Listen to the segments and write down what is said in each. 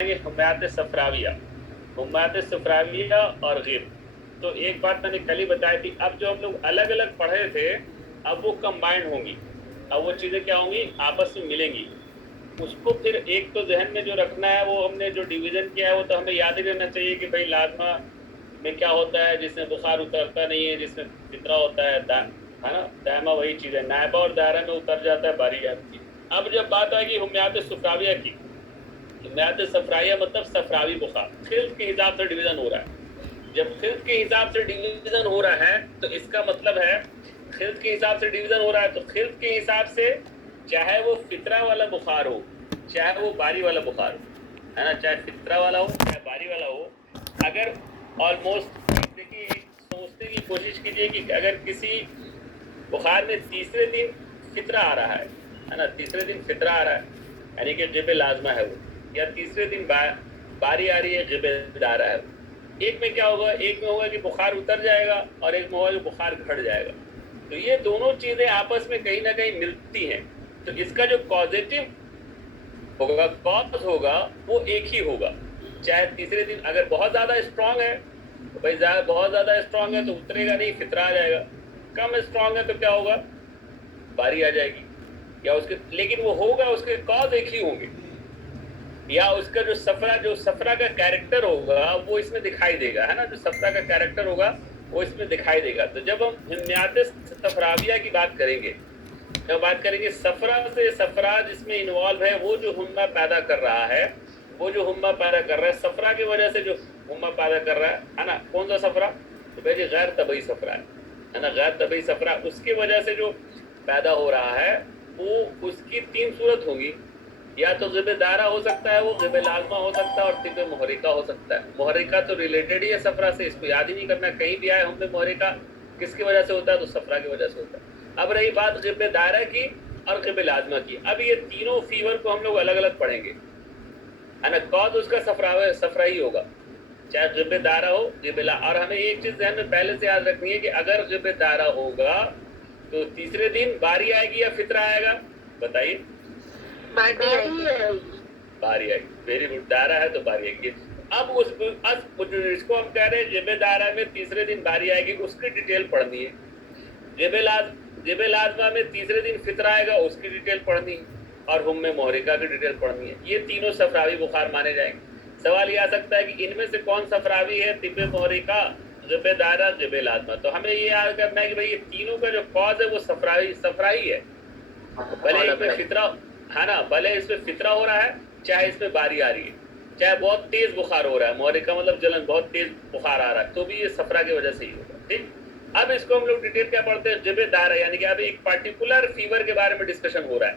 हुमायत सफराविया, हुमायत सफराविया और गिर। तो एक बात मैंने कल ही बताई थी, अब जो हम लोग अलग अलग पढ़े थे अब वो कंबाइंड होंगी, अब वो चीज़ें क्या होंगी, आपस में मिलेंगी। उसको फिर एक तो जहन में जो रखना है, वो हमने जो डिवीज़न किया है वो तो हमें याद ही रहना चाहिए कि भाई लाजमा में क्या होता है, जिसमें बुखार उतरता नहीं है, जिसमें फितरा होता है ना, दायमा वही चीज़ है, नायबा और दायरा में उतर जाता है, बारी आती है। अब जब बात आएगी हुमायत सफराविया की, हुमायत सफराविया मतलब सफरावी बुखार, खिल्त के हिसाब से डिवीज़न हो रहा है। जब खिल्त के हिसाब से डिवीज़न हो रहा है तो इसका मतलब है खिल्त के हिसाब से डिवीज़न हो रहा है, तो खिल्त के हिसाब से चाहे वो फितरा वाला बुखार हो चाहे वो बारी वाला बुखार हो, है ना, चाहे फितरा वाला हो चाहे बारी वाला हो, अगर ऑलमोस्ट देखिए सोचने की कोशिश कीजिए कि अगर किसी बुखार में तीसरे दिन फितरा आ रहा है ना, तीसरे दिन फितरा आ रहा है यानी कि गिब लाजमा है वो, या तीसरे दिन बारी आ रही है गिब दारा है, एक में क्या होगा, एक में होगा कि बुखार उतर जाएगा और एक में होगा कि बुखार घट जाएगा। तो ये दोनों चीज़ें आपस में कहीं ना कहीं मिलती हैं, तो इसका जो कॉजेटिव होगा, कॉज होगा, वो एक ही होगा। चाहे तीसरे दिन अगर बहुत ज़्यादा स्ट्रांग है तो भाई बहुत ज़्यादा स्ट्रांग है तो उतरेगा नहीं, फितरा आ जाएगा। कम स्ट्रांग है तो क्या होगा, बारी आ जाएगी, या उसके, लेकिन वो होगा, उसके कॉज एक ही होंगे, या उसका जो सफरा का कैरेक्टर होगा वो इसमें दिखाई देगा, है ना, जो सफरा का कैरेक्टर होगा वो इसमें दिखाई देगा। तो जब हम हिम्यात सफराविया की बात करेंगे, जब बात करेंगे सफरा से, सफरा जिसमें इन्वॉल्व है वो जो हुम्मा पैदा कर रहा है, वो जो हुम्मा पैदा कर रहा है सफरा की वजह से जो हुम्मा पैदा कर रहा है ना, कौन सा सफरा, तो भाई गैर तबई सफरा है ना, गैर तबई सफरा, उसकी वजह से जो पैदा हो रहा है वो, उसकी तीन सूरत होगी, या तो ज़िब दारा हो सकता है, वो ज़िब लाजमा हो सकता है, और तिब मुहरिका हो सकता है। मुहरिका तो रिलेटेड ही है सफरा से, इसको याद ही नहीं करना, कहीं भी आए हमने मुहरिका किसकी वजह से होता है, तो सफरा की वजह से होता है। अब रही बात ज़िब दारा की और ज़िब लाजमा की, अब ये तीनों फीवर को हम लोग अलग अलग पढ़ेंगे, है ना, कॉज उसका सफरा ही होगा, चाहे ज़िब दारा हो ज़िब ला। और हमें एक चीज़ ध्यान में पहले से याद रखनी है कि अगर ज़िब दारा होगा तो तीसरे दिन बारी आएगी या फितरा आएगा, बताइए, बारी आएगी। वेरी गुड, दारा है तो बारी आएगी। अब इसको हम कह रहे हैं जिबे दारा में तीसरे दिन बारी आएगी, उसकी डिटेल पढ़नी है। जिबे लाजमा में तीसरे दिन फितरा आएगा, उसकी डिटेल पढ़नी है, और हुम्मे मोहरिका की डिटेल पढ़नी है। ये तीनों सफरावी बुखार माने जाएंगे। सवाल ये आ सकता है कि इनमें से कौन सफरावी है, तिब्बे मोहरिका, जिबे दारा, जिबे लाजमा। तो हमें ये याद करना है कि भाई ये तीनों का जो कॉज है वो सफरा ही है, भले इसमें फितरा है ना, भले इसमें फितरा हो रहा है चाहे इसमें बारी आ रही है, चाहे बहुत तेज बुखार हो रहा है, मोहरिका मतलब जलन, बहुत तेज बुखार आ रहा है, तो भी ये सफरा की वजह से ही होगा। ठीक, अब इसको हम लोग डिटेल क्या पढ़ते हैं, ज़िब दारा, यानी कि अभी एक पर्टिकुलर फीवर के बारे में डिस्कशन हो रहा है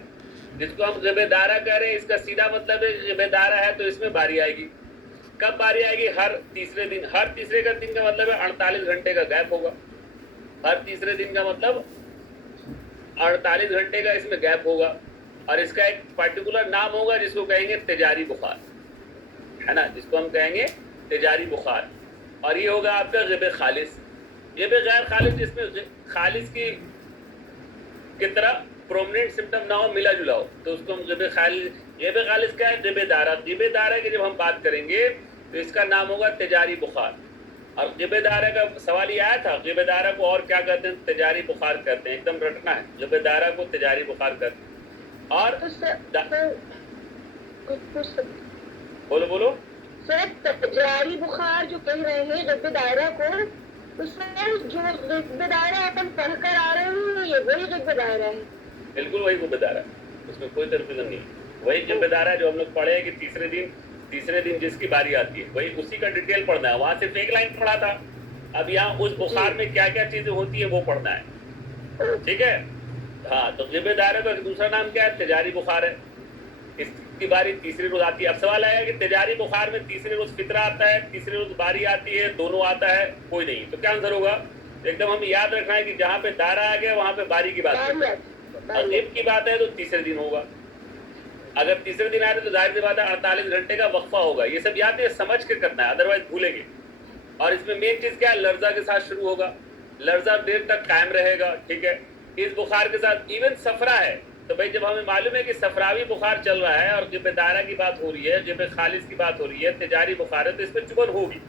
जिसको हम ज़िब दारा कह रहे हैं। इसका सीधा मतलब है ज़िब दारा है तो इसमें बारी आएगी। कब बारी आएगी, हर तीसरे दिन। हर तीसरे का दिन का मतलब है 48 घंटे का गैप होगा, हर तीसरे दिन का मतलब 48 घंटे का इसमें गैप होगा, और इसका एक पर्टिकुलर नाम होगा जिसको कहेंगे तेजारी बुखार, है ना, जिसको हम कहेंगे तेजारी बुखार। और ये होगा आपका ज़िब खालिस। ज़िब गैर खालिस, जिसमें खालिस की तरह प्रोमिनेंट सिम्टम ना हो, मिला जुला हो, तो उसको हम ज़िब खालिस। ज़िब खालिस क्या है, ज़िब दारा। ज़िब दारा की जब हम बात करेंगे तो इसका नाम होगा तेजारी बुखार। और ज़िब दारा का सवाल ये आया था, ज़िब दारा को और क्या कहते हैं, तेजारी बुखार कहते हैं, एकदम रटना है, ज़िब दारा को तेजारी बुखार कहते हैं। और बोलो बोलो सर, तेजारी बुखार जो कह रहे हैं ज़िब दारा को, उसमें जो ज़िब दारा अपन पढ़ कर आ रहे हैं ये वही ज़िब दारा है, बिल्कुल वही ज़िब दारा, उसमें कोई कंफ्यूजन नहीं है, वही ज़िब दारा जो हम लोग पढ़े हैं कि तीसरे दिन जिसकी बारी आती है, वही उसी का डिटेल पढ़ना है। वहां सिर्फ एक लाइन पढ़ा था, अब यहाँ उस बुखार में क्या क्या चीजें होती है वो पढ़ना है, ठीक है। हाँ, तो ज़िब दारा का दूसरा नाम क्या है, तेजारी बुखार है। इसकी बारी तीसरे रोज आती है। अब सवाल आया कि तेजारी बुखार में तीसरे रोज फितरा आता है, तीसरे रोज बारी आती है, दोनों आता है, कोई नहीं, तो क्या आंसर होगा, एकदम हमें याद रखना है कि जहाँ पे दारा आ गया वहां पे बारी की बात है, और ज़िब की बात है तो तीसरे दिन होगा। अगर तीसरे दिन आए तो जाहिर सी बात है 48 घंटे का वक्फा होगा। ये सब याद है, समझ के करना है, अदरवाइज भूलेंगे। और इसमें मेन चीज क्या है, लर्जा के साथ शुरू होगा, लर्जा देर तक कायम रहेगा, ठीक है। इस बुखार के साथ इवन सफरा है, تو بھائی جب ہمیں معلوم ہے کہ صفراوی بخار چل رہا ہے اور غب دائرہ کی بات ہو رہی ہے، غب خالص کی بات ہو رہی ہے، تجاری بخار ہے، تو اس میں چبھن ہوگی.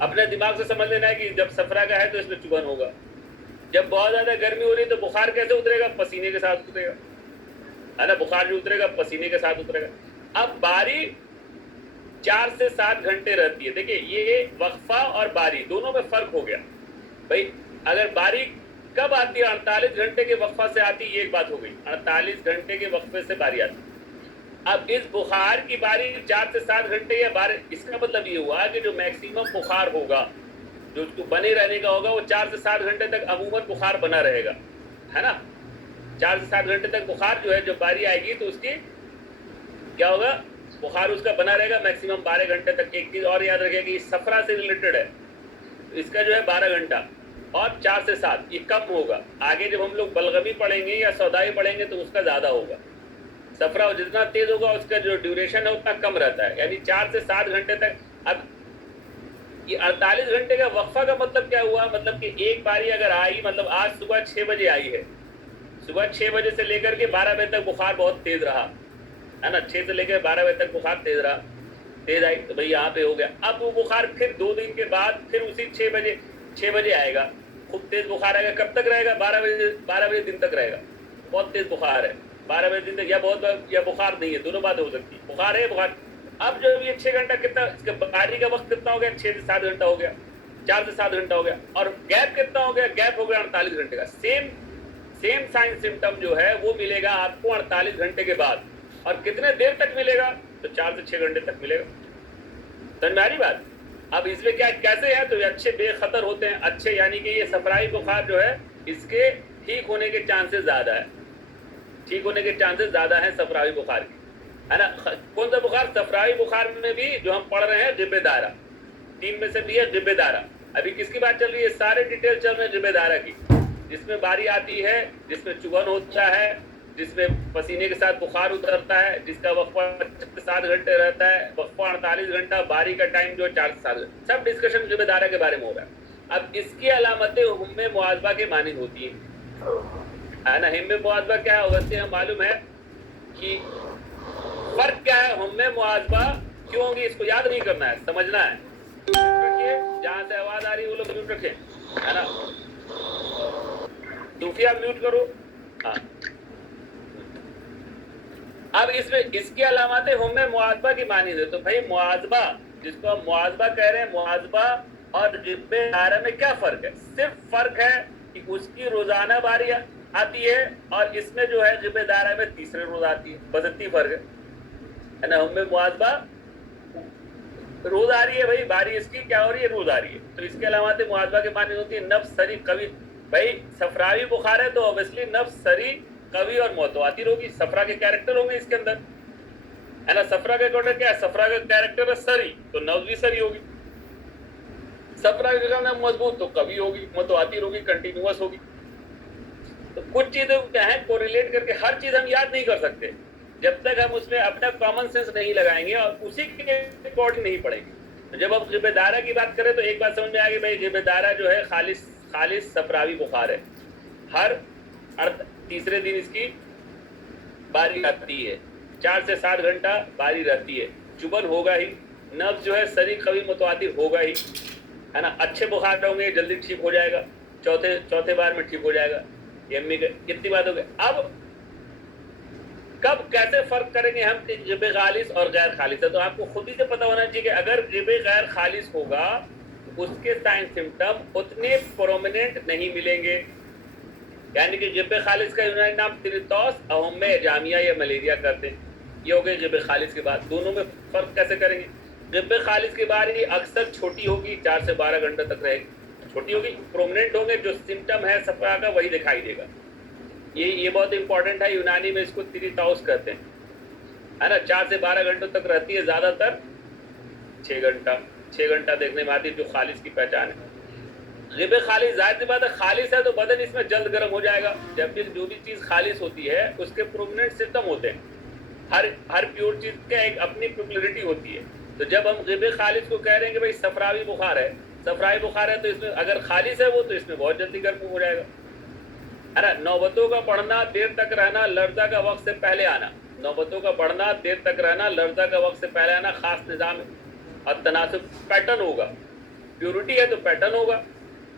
اپنے دماغ سے سمجھ لینا ہے کہ جب صفرا کا ہے تو اس میں چبھن ہوگا. جب بہت زیادہ گرمی ہو رہی ہے تو بخار کیسے اترے گا؟ پسینے کے ساتھ اترے گا، ہے نا. بخار جو اترے گا پسینے کے ساتھ اترے گا. اب باری 4 سے 7 گھنٹے رہتی ہے. دیکھیے یہ وقفہ اور باری دونوں میں فرق ہو گیا. بھائی اگر باری کب آتی ہے؟ 48 گھنٹے کے وقفہ سے آتی ہے. یہ ایک بات ہو گئی، 48 گھنٹے کے وقفے سے باری آتی. اب اس بخار کی باری 4 سے 7 گھنٹے یا باری، اس کا مطلب یہ ہوا کہ جو میکسیمم بخار ہوگا، جو اس کو بنے رہنے کا ہوگا، وہ 4 سے 7 گھنٹے تک عموماً بخار بنا رہے گا، ہے نا. 4 سے 7 گھنٹے تک بخار جو ہے، جو باری آئے گی تو اس کی کیا ہوگا؟ بخار اس کا بنا رہے گا میکسیمم 12 گھنٹے تک. ایک چیز اور یاد رکھے کہ یہ صفرا سے ریلیٹڈ ہے، اس کا جو ہے 12 گھنٹہ اور 4 سے 7 یہ کم ہوگا. آگے جب ہم لوگ بلغمی پڑھیں گے یا سودائی پڑھیں گے تو اس کا زیادہ ہوگا. صفرا جتنا تیز ہوگا اس کا جو ڈیوریشن ہے اتنا کم رہتا ہے، یعنی 4 سے 7 گھنٹے تک. اب یہ 48 گھنٹے کا وقفہ کا مطلب کیا ہوا؟ مطلب کہ ایک باری اگر آئی، مطلب آج صبح 6 بجے آئی ہے، صبح 6 بجے سے لے کر کے 12 بجے تک بخار بہت تیز رہا، ہے نا. 6 سے لے کے 12 بجے تک بخار تیز رہا، تیز آئی تو بھائی یہاں پہ ہو گیا. اب وہ بخار پھر 2 دن کے بعد پھر اسی 6 بجے آئے گا، خوب تیز بخار آئے گا. کب تک رہے گا؟ 12 بجے دن تک رہے گا. بہت تیز بخار ہے 12 بجے دن تک، یا بہت یا بخار نہیں ہے، دونوں باتیں ہو سکتی. بخار ہے بخار. اب جو یہ 6 گھنٹہ کتنا، اس کے باری کا وقت کتنا ہو گیا؟ 6 سے 7 گھنٹہ ہو گیا، 4 سے 7 گھنٹہ ہو گیا. اور گیپ کتنا ہو گیا؟ گیپ ہو گیا 48 گھنٹے کا. سیم سائن سمٹم جو ہے وہ ملے گا آپ کو 48 گھنٹے کے بعد. اور کتنے دیر تک ملے گا؟ تو 4 سے 6 گھنٹے تک ملے گا. سمجھ میں آ رہی بات؟ اب اس میں کیا کیسے ہے؟ تو یہ اچھے بے خطر ہوتے ہیں. اچھے یعنی کہ یہ صفرائی بخار جو ہے اس کے ٹھیک ہونے کے چانسز زیادہ ہے، ٹھیک ہونے کے چانسز زیادہ ہیں صفراوی بخار کی، ہے نا. کون سا بخار؟ صفراوی بخار میں بھی جو ہم پڑھ رہے ہیں غب دائرہ، 3 میں سے بھی ہے غب دائرہ. ابھی کس کی بات چل رہی ہے؟ سارے ڈیٹیل چل رہے ہیں غب دائرہ کی، جس میں باری آتی ہے، جس میں چبھن ہوتا ہے، جس میں پسینے کے ساتھ بخار اترتا ہے، جس کا وقفہ 7 گھنٹے رہتا ہے، وقفہ 48 گھنٹہ، باری کا ٹائم جو 4 سے 7 گھنٹے. سب ڈسکشن غب دائرہ کے بارے میں ہو رہا ہے. اب اس کی علامتیں ہم معاذبہ کے مانند ہوتی ہیں، ہے نا. ہم معاذبہ کیا ہے؟ ویسے ہم معلوم ہے کہ فرق کیا ہے. ہم معاذبہ کیوں ہوگی اس کو یاد نہیں کرنا ہے، سمجھنا ہے. رکھیے جہاں سے آواز آ رہی ہے وہ لوگ میوٹ رکھیں، ہے نا. صوفیہ میوٹ کرو. ہاں اب اس میں اس کی علامتیں ہم معاذبہ کی مانند ہے. تو بھائی معاذبہ جس کو ہم معاذبہ کہہ رہے ہیں، معاذبہ اور غب دائرہ میں کیا فرق ہے؟ صرف فرق ہے کہ اس کی روزانہ باری آتی ہے اور اس میں جو ہے غب دائرہ میں تیسرے روز آتی ہے. بس اتنی فرق ہے نا. ہم معاذبہ روز آ رہی ہے، بھائی باری اس کی کیا ہو رہی ہے؟ روز آ رہی ہے. تو اس کے علامات معاذبہ کے معنی ہوتی ہے نفس سری قوی. بھائی صفراوی بخار ہے تو اوبیسلی نفس سری قوی اور متواتر ہوگی. صفرا کے کیریکٹر ہوں گے اس کے اندر، ہے نا. صفرا کا کیریکٹر کیا ہے؟ صفرا کا کیریکٹر ہے سری، تو نفس بھی سری ہوگی. صفرا کا مضبوط تو قوی ہوگی، متواتر ہوگی، کنٹینیوس ہوگی. تو کچھ چیزیں کیا ہیں کوریلیٹ کر کے ہر چیز ہم یاد نہیں کر سکتے جب تک ہم اس میں اپنا کامن سینس نہیں لگائیں گے اور اسی کے اکارڈنگ نہیں پڑھیں گے. جب ہم غب دائرہ کی بات کریں تو ایک بات سمجھ میں آ گئی، بھائی غب دائرہ جو ہے خالص صفراوی بخار ہے. ہر تیسرے دن اس کی باری آتی ہے، 4 سے 7 گھنٹہ باری رہتی ہے. چبھن ہوگا ہی، نفس جو ہے سری قوی متواتر ہوگا ہی، ہے نا. اچھے بخار ہوں گے جلدی ٹھیک ہو جائے گا، چوتھے بار میں ٹھیک ہو جائے گا. یہ کتنی بات ہو گئی. اب کب کیسے فرق کریں گے ہم غب خالص اور غیر خالص ہے؟ تو آپ کو خود ہی سے پتہ ہونا چاہیے کہ اگر غب غیر خالص ہوگا تو اس کے سائن سمٹم اتنے پرومیننٹ نہیں ملیں گے. یعنی کہ غب خالص کا یونانی نام تریتوس اہم جامعہ یا ملیریا کرتے ہیں. یہ ہو گئے غب خالص کے بعد. دونوں میں فرق کیسے کریں گے؟ غب خالص کی باری اکثر چھوٹی ہوگی، 4 سے 12 گھنٹے تک رہے گی، چھوٹی ہوگی، پرومیننٹ ہوں گے، جو سمٹم ہے صفرا کا وہی دکھائی دے گا. یہ بہت امپورٹنٹ ہے. یونانی میں اس کو تریتوس کہتے ہیں، ہے نا. 4 سے 12 گھنٹوں تک رہتی ہے، زیادہ تر 6 گھنٹہ دیکھنے میں آتی ہے، جو خالص کی پہچان ہے. غب خالص ظاہر سی بات ہے خالص ہے تو بدن اس میں جلد گرم ہو جائے گا. جب بھی جو بھی چیز خالص ہوتی ہے اس کے پرومیننٹ سسٹم ہوتے ہیں. ہر پیور چیز کا ایک اپنی پیکولرٹی ہوتی ہے. تو جب ہم غب خالص کو کہہ رہے ہیں کہ بھائی صفراوی بخار ہے تو اس میں اگر خالص ہے وہ تو اس میں بہت جلدی گرم ہو جائے گا. है ना, नौबतों का बढ़ना, देर तक रहना, लर्जा का वक्त से पहले आना, नौबतों का बढ़ना, देर तक रहना, लर्जा का वक्त से पहले आना, खास निज़ाम और तनासब पैटर्न होगा। प्योरिटी है तो पैटर्न होगा,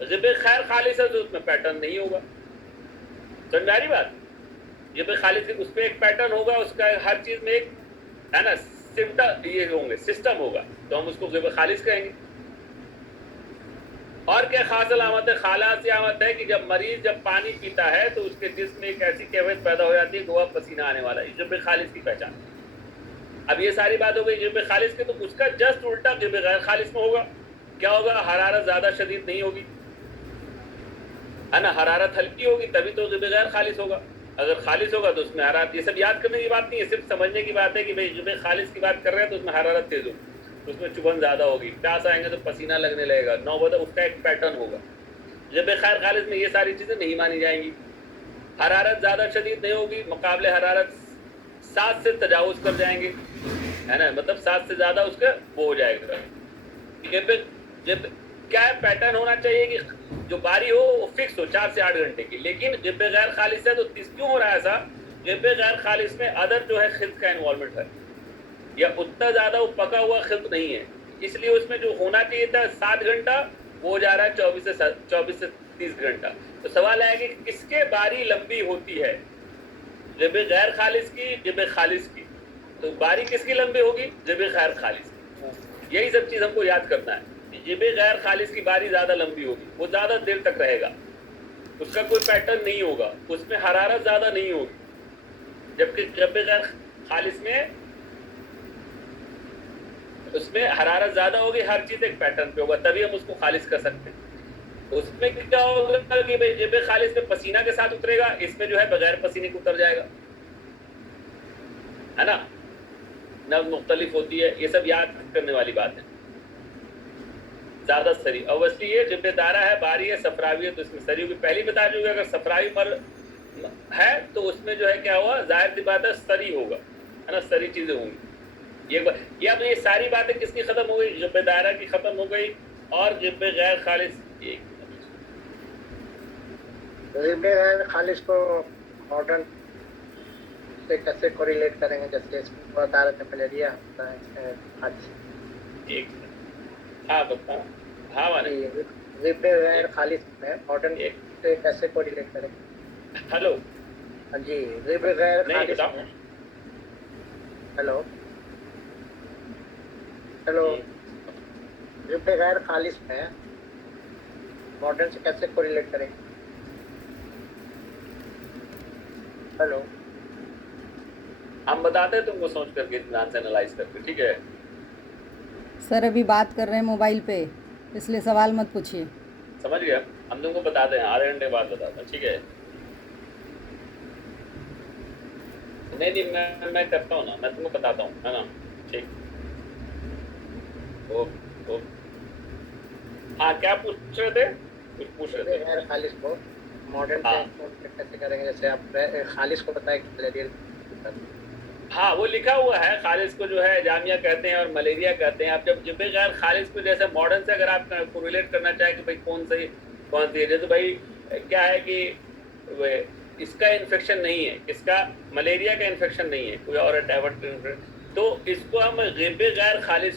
ग़िब खैर खालिस है तो उसमें पैटर्न नहीं होगा। समझ में आ रही बात? ग़िब खालिस उस पर एक पैटर्न होगा, उसका हर चीज़ में एक है ना ये होंगे, सिस्टम होगा, तो हम उसको ग़िब खालिस कहेंगे। और क्या खास अलामत है? खालास अलामत है कि जब मरीज जब पानी पीता है तो उसके जिस्म में एक ऐसी कैफियत पैदा हो जाती है कि वह पसीना आने वाला है, ग़िब खालिस की पहचान। अब ये सारी बात हो गई ग़िब खालिस की, तो उसका जस्ट उल्टा ग़िब गैर खालिस में होगा। क्या होगा? हरारत ज़्यादा शदीद नहीं होगी, है ना, हरारत हल्की होगी, तभी तो ग़िब गैर खालिस होगा। अगर खालिस होगा तो उसमें हरारत, ये सब याद करने की बात नहीं है, सिर्फ समझने की बात है कि भाई ग़िब खालिस की बात कर रहे हैं तो उसमें हरारत तेज होगी, उसमें चुभन ज़्यादा होगी, प्यास आएंगे तो पसीना लगने लगेगा, नौबत उसका एक पैटर्न होगा। ग़िब खैर खालिस में ये सारी चीज़ें नहीं मानी जाएंगी। हरारत ज़्यादा शदीद नहीं होगी, मुकाबले हरारत 7 से तजावुज़ कर जाएंगे, है ना, मतलब 7 से ज़्यादा उसका वो हो जाएगा। ग़िब क्या है? पैटर्न होना चाहिए कि जो बारी हो वो फिक्स हो 4 से 8 घंटे की, लेकिन ग़िब गैर खालिस है तो क्यों हो रहा है ऐसा? ग़िब गैर खालिस में अदर जो है खिल्त का इन्वॉल्वमेंट है, या उतना ज़्यादा वो पका हुआ खिल्त नहीं है, इसलिए उसमें जो होना चाहिए था 7 घंटा वो हो जा रहा है 24 से 30 घंटा। तो सवाल है कि किसके बारी लंबी होती है, ग़िब गैर खालिस की, ग़िब खालिस की? तो बारी किसकी लंबी होगी? ग़िब गैर खालिस की। यही सब चीज़ हमको याद करना है। ग़िब गैर खालिस की बारी ज़्यादा लंबी होगी, वो ज़्यादा देर तक रहेगा, उसका कोई पैटर्न नहीं होगा, उसमें हरारत ज़्यादा नहीं होगी, जबकि ग़िब गैर खालिस में उसमें हरारत ज़्यादा होगी, हर चीज़ एक पैटर्न पे होगा, तभी हम उसको खालिस कर सकते हैं। उसमें क्या होगा कि भाई ग़िब खालिस में पसीना के साथ उतरेगा, इसमें जो है बगैर पसीने के उतर जाएगा, है ना, नब्ज़ मुख्तलिफ होती है, ये सब याद करने वाली बात है। ज़्यादा सरी अवश्य ये ग़िब दारा है, बारी है, सफरावी है, तो इसमें सरी होगी। पहली बता चुके, अगर सफरावी मर है तो उसमें जो है क्या हुआ, जाहिर सी बात है सरी होगा, है ना, सरी चीज़ें होंगी। ये अब ये सारी बातें किसकी ख़त्म हो गई? ग़िब दारा की ख़त्म हो गई, और ग़िब गैर खालिस। ग़िब गैर खालिस को मॉडर्न से कैसे कोरिलेट करेंगे? जैसे इसको बता रहे थे मलेरिया होता है आज। एक हाँ बता, हाँ माने ग़िब गैर खालिस में मॉडर्न से कैसे कोरिलेट करेंगे? हेलो, हाँ जी, ग़िब गैर खालिस में, हेलो हेलो, ग़िब गैर खालिस में मॉडर्न से कैसे कोरिलेट करेंगे? हेलो, हम बताते हैं तुमको सोच करके, ध्यान से एनालाइज करके, ठीक है सर? अभी बात कर रहे हैं मोबाइल पे, इसलिए सवाल मत पूछिए। समझ गया, हम तुमको बताते हैं, आधे घंटे बाद बताते हैं, ठीक है? नहीं मैं करता हूँ ना, मैं तुमको बताता हूँ, है ना, ठीक। ओ हाँ, क्या पूछ रहे थे? कुछ पूछ रहे थे। गैर खालिस को मॉडर्न से कैसे करेंगे? जैसे आप खालिस को बताएं कि मलेरिया, हाँ वो लिखा हुआ है, खालिस को जो है जामिया कहते हैं और मलेरिया कहते हैं। आप जब ग़िब गैर खालिस को जैसे मॉडर्न से अगर आप कोरिलेट करना चाहें कि भाई कौन सी है, जैसे भाई क्या है कि इसका इन्फेक्शन नहीं है, इसका मलेरिया का इन्फेक्शन नहीं है, कोई और डाइवर्ट, तो इसको हम ग़िब गैर खालिस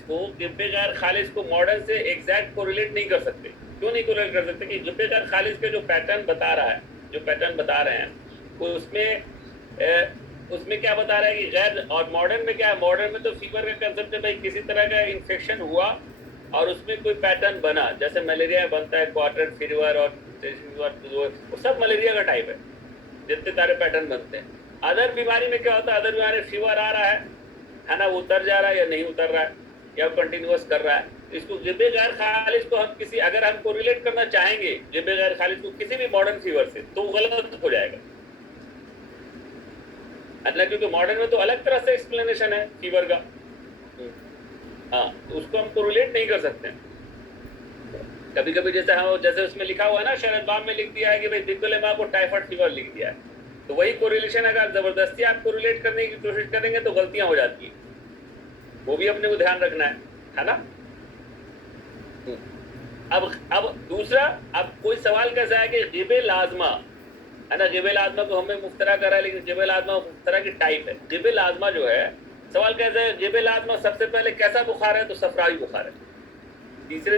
को मॉडर्न से एग्जैक्ट कोरिलेट नहीं कर सकते। क्यों नहीं कोरिलेट कर सकते? कि ग़िब गैर खालिस के जो पैटर्न बता रहे हैं उसमें क्या बता रहा है कि गैर, और मॉडर्न में क्या है? मॉडर्न में तो फीवर का कंसेप्ट है भाई, किसी तरह का इन्फेक्शन हुआ और उसमें कोई पैटर्न बना, जैसे मलेरिया बनता है, क्वार्टर फीवर और वो सब मलेरिया का टाइप है, जितने सारे पैटर्न बनते हैं। अदर बीमारी में क्या होता है? अदर बीमारी फीवर आ रहा है ना, वो उतर जा रहा है या नहीं उतर रहा है, या कंटिन्यूअस कर रहा है। इसको ग़िब गैर खालिस को हम किसी, अगर हम कोरिलेट करना चाहेंगे ग़िब गैर खालिस को किसी भी मॉडर्न फीवर से, तो गलत हो जाएगा, अल्लाह, क्योंकि मॉडर्न में तो अलग तरह से एक्सप्लेनेशन है फीवर का, हाँ, तो उसको हम कोरिलेट नहीं कर सकते। कभी कभी जैसे उसमें लिखा हुआ है ना, शरद बाम में लिख दिया है कि भाई दिक्कुलेमा को टाइफाइड फीवर लिख दिया है, तो वही कोरिलेशन अगर जबरदस्ती आप कोरिलेट करने की कोशिश करेंगे तो गलतियां हो जाती हैं, वो भी अपने को ध्यान रखना है ना। अब दूसरा, अब कोई सवाल कैसा है कि ग़िब लाज़िमा, ہے نا. غیب لازمہ کو ہمیں مفترا کرا ہے, لیکن غیب لازمہ مفترا کی ٹائپ ہے. غیب لازمہ جو ہے, سوال کیسا ہے, غیب لازمہ سب سے پہلے کیسا بخار ہے, تو صفراوی بخار ہے. تیسرے